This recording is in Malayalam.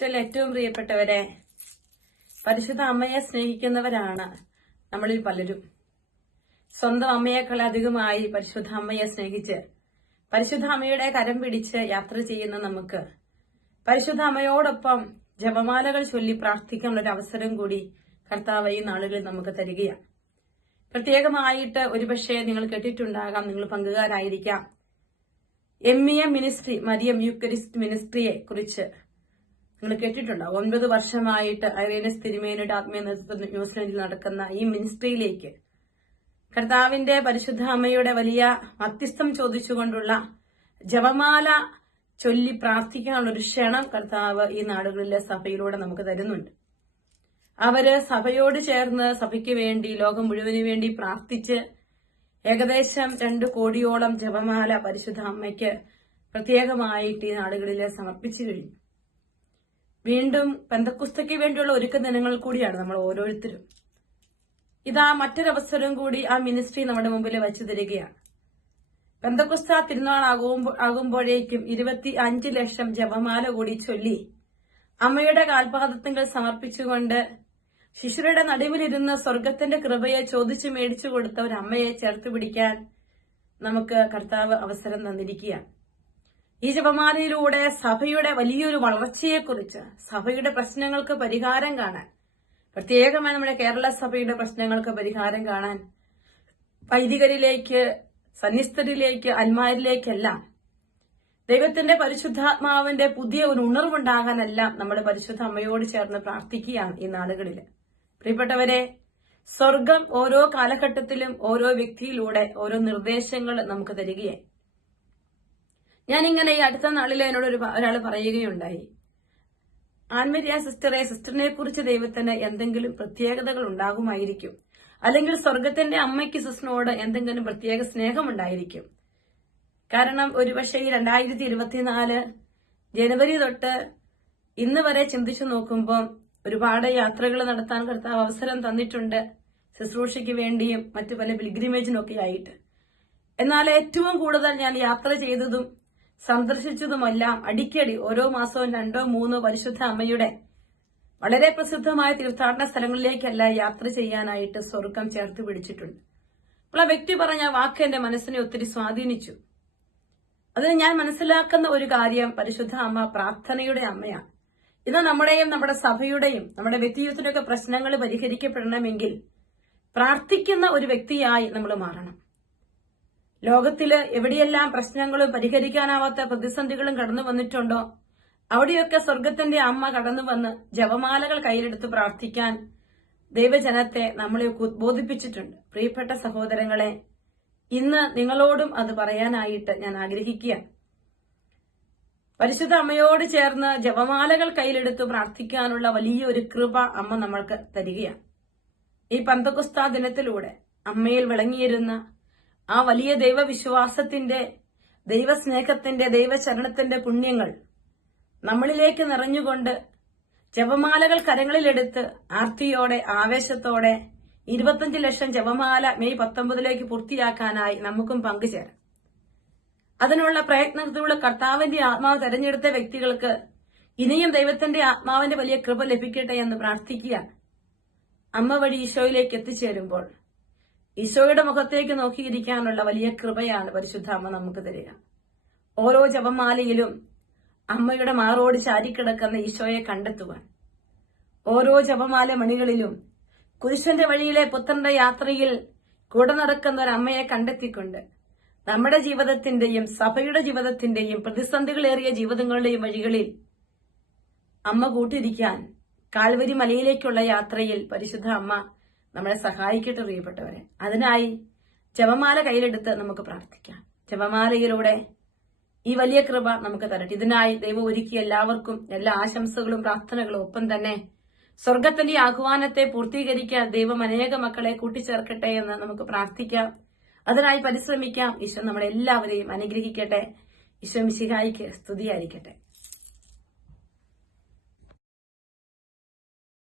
ഈശോയിൽ ഏറ്റവും പ്രിയപ്പെട്ടവരെ പരിശുദ്ധ അമ്മയെ സ്നേഹിക്കുന്നവരാണ് നമ്മളിൽ പലരും. സ്വന്തം അമ്മയേക്കാൾ അധികമായി പരിശുദ്ധ അമ്മയെ സ്നേഹിച്ച് പരിശുദ്ധ അമ്മയുടെ കരം പിടിച്ച് യാത്ര ചെയ്യുന്ന നമുക്ക് പരിശുദ്ധ അമ്മയോടൊപ്പം ജപമാലകൾ ചൊല്ലി പ്രാർത്ഥിക്കാനുള്ള ഒരു അവസരം കൂടി കർത്താവ് ഈ നാളുകളിൽ നമുക്ക് തരികയാണ്. പ്രത്യേകമായിട്ട് ഒരുപക്ഷെ നിങ്ങൾ കേട്ടിട്ടുണ്ടാകാം നിങ്ങൾ പങ്കുകാരായിരിക്കാം. M E M ministry Mariam eucharist മിനിസ്ട്രിയെ കുറിച്ച് നിങ്ങൾ കേട്ടിട്ടുണ്ടാവും ഒൻപത് വർഷമായിട്ട് ഐറേനസ് തിരുമേനയുടെ ആത്മീയ നേതൃത്വം ന്യൂസിലൻഡിൽ നടക്കുന്ന ഈ മിനിസ്ട്രിയിലേക്ക് കർത്താവിന്റെ പരിശുദ്ധ അമ്മയുടെ വലിയ മധ്യസ്ഥം ചോദിച്ചുകൊണ്ടുള്ള ജപമാല ചൊല്ലി പ്രാർത്ഥിക്കാനുള്ള ഒരു ക്ഷണം കർത്താവ് ഈ നാടുകളിലെ സഭയിലൂടെ നമുക്ക് തരുന്നുണ്ട്. അവർ സഭയോട് ചേർന്ന് സഭയ്ക്ക് വേണ്ടി ലോകം മുഴുവൻ വേണ്ടി പ്രാർത്ഥിച്ച് ഏകദേശം രണ്ട് കോടിയോളം ജപമാല പരിശുദ്ധ അമ്മയ്ക്ക് പ്രത്യേകമായിട്ട് ഈ നാടുകളിൽ സമർപ്പിച്ചു കഴിഞ്ഞു. വീണ്ടും പെന്തക്കുസ്തയ്ക്ക് വേണ്ടിയുള്ള ഒരുക്ക ദിനങ്ങൾ കൂടിയാണ് നമ്മൾ ഓരോരുത്തരും. ഇതാ മറ്റൊരവസരം കൂടി ആ മിനിസ്ട്രി നമ്മുടെ മുമ്പിൽ വെച്ചു തരികയാണ്. പെന്തക്കുസ്ത തിരുനാൾ ആകുമ്പോ- ആകുമ്പോഴേക്കും ഇരുപത്തി അഞ്ച് ലക്ഷം ജപമാല കൂടി ചൊല്ലി അമ്മയുടെ കാൽപാദത്തങ്ങൾ സമർപ്പിച്ചുകൊണ്ട് ശിശുരുടെ നടുവിലിരുന്ന് സ്വർഗത്തിന്റെ കൃപയെ ചോദിച്ചു മേടിച്ചു കൊടുത്ത ഒരു അമ്മയെ ചേർത്ത് പിടിക്കാൻ നമുക്ക് കർത്താവ് അവസരം തന്നിരിക്കുകയാണ്. ഈ ജപമാലയിലൂടെ സഭയുടെ വലിയൊരു വളർച്ചയെക്കുറിച്ച് സഭയുടെ പ്രശ്നങ്ങൾക്ക് പരിഹാരം കാണാൻ പ്രത്യേകമായി നമ്മുടെ കേരള സഭയുടെ പ്രശ്നങ്ങൾക്ക് പരിഹാരം കാണാൻ വൈദികരിലേക്ക് സന്നിസ്ഥരിലേക്ക് അന്മാരിലേക്കെല്ലാം ദൈവത്തിന്റെ പരിശുദ്ധാത്മാവിന്റെ പുതിയ ഒരു ഉണർവുണ്ടാകാനെല്ലാം നമ്മൾ പരിശുദ്ധ അമ്മയോട് ചേർന്ന് പ്രാർത്ഥിക്കുകയാണ് ഈ നാളുകളിൽ. പ്രിയപ്പെട്ടവരെ സ്വർഗം ഓരോ കാലഘട്ടത്തിലും ഓരോ വ്യക്തിയിലൂടെ ഓരോ നിർദ്ദേശങ്ങൾ നമുക്ക് തരികയായി ഞാനിങ്ങനെ ഈ അടുത്ത നാളിൽ എന്നോട് ഒരു ഒരാൾ പറയുകയുണ്ടായി. ആൻമരിയ സിസ്റ്ററെ സിസ്റ്ററിനെ കുറിച്ച് ദൈവത്തിന് എന്തെങ്കിലും പ്രത്യേകതകൾ ഉണ്ടാകുമായിരിക്കും. അല്ലെങ്കിൽ സ്വർഗത്തിന്റെ അമ്മയ്ക്ക് സിസ്റ്ററിനോട് എന്തെങ്കിലും പ്രത്യേക സ്നേഹമുണ്ടായിരിക്കും. കാരണം ഒരുപക്ഷെ ഈ രണ്ടായിരത്തി ഇരുപത്തിനാല് ജനുവരി തൊട്ട് ഇന്ന് വരെ ചിന്തിച്ചു നോക്കുമ്പോൾ ഒരുപാട് യാത്രകൾ നടത്താൻ കർത്താവ് അവസരം തന്നിട്ടുണ്ട് ശുശ്രൂഷയ്ക്ക് വേണ്ടിയും മറ്റു പല പിൽഗ്രിമേജിനൊക്കെ ആയിട്ട്. എന്നാൽ ഏറ്റവും കൂടുതൽ ഞാൻ യാത്ര ചെയ്തതും സന്ദർശിച്ചതുമെല്ലാം അടിക്കടി ഓരോ മാസവും രണ്ടോ മൂന്നോ പരിശുദ്ധ അമ്മയുടെ വളരെ പ്രസിദ്ധമായ തീർത്ഥാടന സ്ഥലങ്ങളിലേക്കല്ല യാത്ര ചെയ്യാനായിട്ട് സ്വർഗം ചേർത്ത് പിടിച്ചിട്ടുണ്ട്. അപ്പോൾ ആ വ്യക്തി പറഞ്ഞ വാക്ക് എന്റെ മനസ്സിനെ ഒത്തിരി സ്വാധീനിച്ചു. അതിന് ഞാൻ മനസ്സിലാക്കുന്ന ഒരു കാര്യം പരിശുദ്ധ അമ്മ പ്രാർത്ഥനയുടെ അമ്മയാണ്. ഇന്ന് നമ്മുടെയും നമ്മുടെ സഭയുടെയും നമ്മുടെ വ്യക്തിജീവിതത്തിന്റെയൊക്കെ പ്രശ്നങ്ങൾ പരിഹരിക്കപ്പെടണമെങ്കിൽ പ്രാർത്ഥിക്കുന്ന ഒരു വ്യക്തിയായി നമ്മൾ മാറണം. ലോകത്തിൽ എവിടെയെല്ലാം പ്രശ്നങ്ങളും പരിഹരിക്കാനാവാത്ത പ്രതിസന്ധികളും കടന്നു വന്നിട്ടുണ്ടോ? അവിടെയൊക്കെ സ്വർഗത്തിന്റെ അമ്മ കടന്നു വന്ന് ജപമാലകൾ കയ്യിലെടുത്ത് പ്രാർത്ഥിക്കാൻ ദൈവജനത്തെ നമ്മളെ ബോധിപ്പിച്ചിട്ടുണ്ട്. പ്രിയപ്പെട്ട സഹോദരങ്ങളെ ഇന്ന് നിങ്ങളോടും അത് പറയാനായിട്ട് ഞാൻ ആഗ്രഹിക്കുകയാണ്. പരിശുദ്ധ അമ്മയോട് ചേർന്ന് ജപമാലകൾ കയ്യിലെടുത്ത് പ്രാർത്ഥിക്കാനുള്ള വലിയൊരു കൃപ അമ്മ നമ്മൾക്ക് തരികയാണ്. ഈ പന്തകുസ്താ ദിനത്തിലൂടെ അമ്മയിൽ വിളങ്ങിയിരുന്ന ആ വലിയ ദൈവവിശ്വാസത്തിന്റെ ദൈവസ്നേഹത്തിന്റെ ദൈവചരണത്തിന്റെ പുണ്യങ്ങൾ നമ്മളിലേക്ക് നിറഞ്ഞുകൊണ്ട് ജപമാലകൾ കരങ്ങളിലെടുത്ത് ആർത്തിയോടെ ആവേശത്തോടെ ഇരുപത്തഞ്ച് ലക്ഷം ജപമാല മെയ് പത്തൊമ്പതിലേക്ക് പൂർത്തിയാക്കാനായി നമുക്കും പങ്കുചേരാം. അതിനുള്ള പ്രയത്നത്തിലുള്ള കർത്താവിന്റെ ആത്മാവ് തെരഞ്ഞെടുത്ത വ്യക്തികൾക്ക് ഇനിയും ദൈവത്തിന്റെ ആത്മാവിന്റെ വലിയ കൃപ ലഭിക്കട്ടെ എന്ന് പ്രാർത്ഥിക്കുക അമ്മ വഴി ഈശോയിലേക്ക് എത്തിച്ചേരുമ്പോൾ ഈശോയുടെ മുഖത്തേക്ക് നോക്കിയിരിക്കാനുള്ള വലിയ കൃപയാണ് പരിശുദ്ധ അമ്മ നമുക്ക് തരിക. ഓരോ ജപമാലയിലും അമ്മയുടെ മാറോട് ചാരിക്കിടക്കുന്ന ഈശോയെ കണ്ടെത്തുവാൻ. ഓരോ ജപമാല മണികളിലും കുരിശന്റെ വഴിയിലെ പുത്രന്റെ യാത്രയിൽ കൂടെ നടക്കുന്ന ഒരു അമ്മയെ കണ്ടെത്തിക്കൊണ്ട് നമ്മുടെ ജീവിതത്തിന്റെയും സഭയുടെ ജീവിതത്തിന്റെയും പ്രതിസന്ധികളേറിയ ജീവിതങ്ങളുടെയും വഴികളിൽ അമ്മ കൂട്ടിരിക്കാൻ കാൽവരി മലയിലേക്കുള്ള യാത്രയിൽ പരിശുദ്ധ അമ്മ നമ്മളെ സഹായിക്കട്ടെ പ്രിയപ്പെട്ടവരെ. അതിനായി ജപമാല കയ്യിലെടുത്ത് നമുക്ക് പ്രാർത്ഥിക്കാം. ജപമാലയിലൂടെ ഈ വലിയ കൃപ നമുക്ക് തരട്ടെ. ഇതിനായി ദൈവം ഒരുക്കി എല്ലാവർക്കും എല്ലാ ആശംസകളും പ്രാർത്ഥനകളും ഒപ്പം തന്നെ സ്വർഗത്തിന്റെ ആഹ്വാനത്തെ പൂർത്തീകരിക്കാൻ ദൈവം അനേക മക്കളെ കൂട്ടിച്ചേർക്കട്ടെ എന്ന് നമുക്ക് പ്രാർത്ഥിക്കാം. അതിനായി പരിശ്രമിക്കാം. ഈശോ നമ്മളെല്ലാവരെയും അനുഗ്രഹിക്കട്ടെ. ഈശോ മിശിഹായിക്ക് സ്തുതിയായിരിക്കട്ടെ.